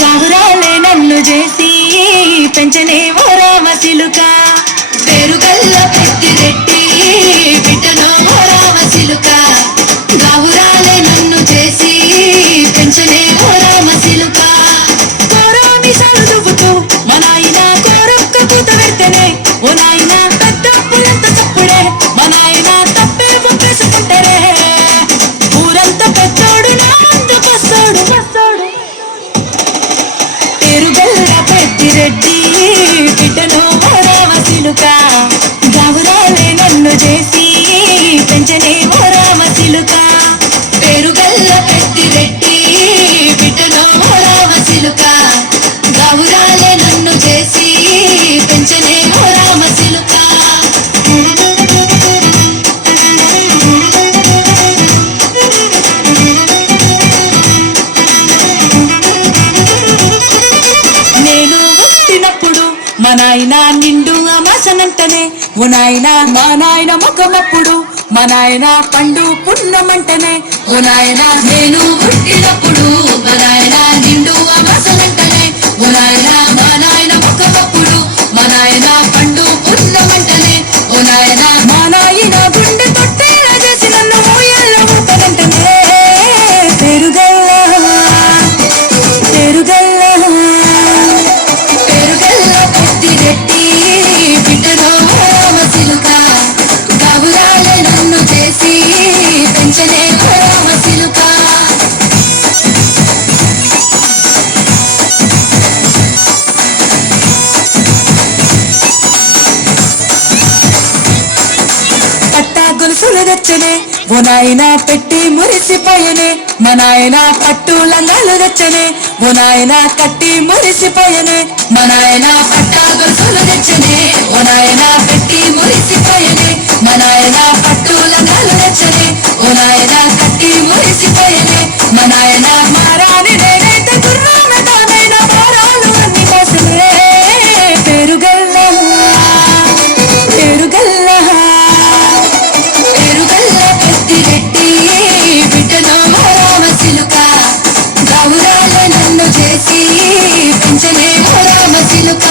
గావురాలే నన్ను చేసి పెంచనే ఓ రామచిలుక పేరుగల్ల పెద్దిరెడ్డి బిడ్డనో ఓ రామచిలుక గావురాలే నన్ను చేసి పెంచనే ఓ రామచిలుక కోరామి సాలు దువ్వుతూ మా నాయన కోరొక్క కూత పెడితేనే ఓ నాయన పెద్ద పులంత చప్పుడే మా నాయన తప్పే ఒప్పేసుకుంటారే ఊరంతా పెద్దోడు నా ముందుకొస్తాడు పేరుగల్ల పెద్దిరెడ్డి బిడ్డనో ఓ రామచిలుక గావురాలే నన్ను చేసి పెంచనే ఓ రామచిలుక పేరుగల్ల పెద్దిరెడ్డి బిడ్డనో ఓ రామచిలుక గావురాలే నన్ను చేసి పెంచనే ఓ రామచిలుక నేను పుట్టినప్పుడు మా నాయన నిండు అమాసనంటనే ఓ నాయన మా నాయన ముఖమప్పుడు మా నాయన పండు పున్నమంటనే ఓ నాయన నేను పుట్టినప్పుడు మా నాయన నిండు అమాసనంటనే ఓ నాయన మా నాయన ముఖమప్పుడు మా నాయన పండు పున్నమంటనే ఓ నాయన మా నాయన గుండె తొట్టేలా చేసి నన్ను ఊయల్లో ఊపనంటనే పేరుగల్ల పేరుగల్ల పేరుగల్ల పెద్దిరెడ్డి బిడ్డనో ఓ రామచిలుక గావురాలే నన్ను చేసి పెంచనే ఓ రామచిలుక పట్టా గొలుసులు తెచ్చనే ఓ నాయన పెట్టి మురిసిపోయనే మా నాయన పట్టు లంగాలు తెచ్చనే ఓ నాయన కట్టి మురిసిపోయనే మా నాయన పట్టా గొలుసులు తెచ్చనే ఓ నాయన పెట్టి మురిసిపోయనే మా నాయన పట్టు లంగాలు తెచ్చనే ఓ నాయన కట్టి మురిసిపోయనే మా నాయన మారాని నేనైతే గుర్రాన తానైన మారాలు అన్ని మోసలే పేరుగల్ల పేరుగల్ల పేరుగల్ల పెద్దిరెడ్డి బిడ్డనో ఓ రామచిలుక గావురాలే నన్ను చేసి పెంచనే ఓ రామచిలుక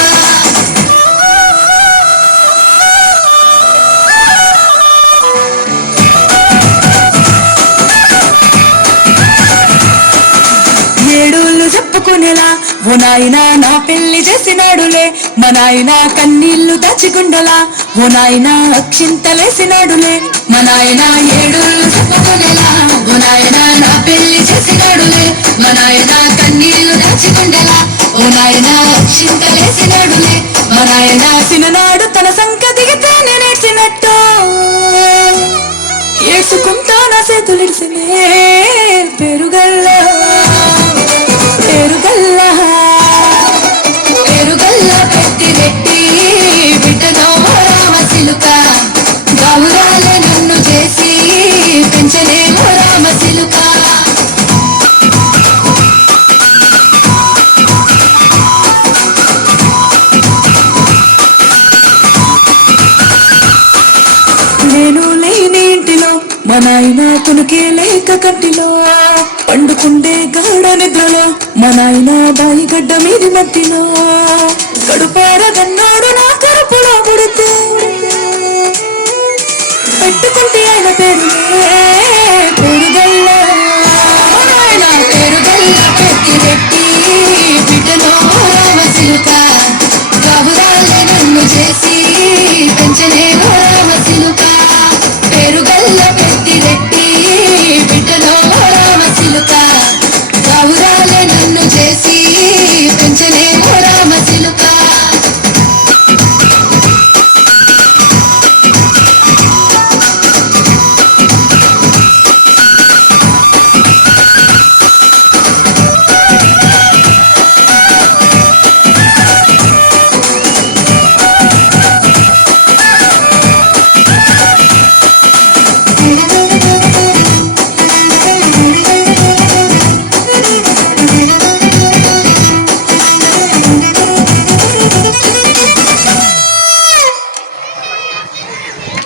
ఏడోళ్ళు చెప్పుకునేలా ఓ నాయన నా పెళ్లి చేసినాడులే మా నాయన కన్నీళ్లు దాచిగుండలా ఓ నాయన అక్షింతలేసినాడులే మా నాయన ఏడోళ్ళు చెప్పుకునేలా ఓ నాయన నా పెళ్లి చేసినాడులే మా నాయన కన్నీళ్లు దాచిగుండలా ఓ నాయన అక్షింతలేసినాడులే మా నాయన సిననాడు తన సంక దిగితే నేనేడ్చినట్టు ఏడ్చుకుంటా నా చేతులిడిసినే పేరుగల్ల పేరుగల్ల పేరుగల్ల పెద్దిరెడ్డి బిడ్డనో ఓ రామచిలుక గావురాలే నన్ను చేసి పెంచనే ఓ రామచిలుక నేను లేని ఇంటిలో మా నాయన కొనుకే లేక కంటిలో పండుకుండే గాఢ నిద్రలో మా నాయన బాయి గడ్డ మీది మట్టిలో కడుపార గన్నోడు నా కడుపులో పుడితే పెట్టుకుంటే ఆయన పేరు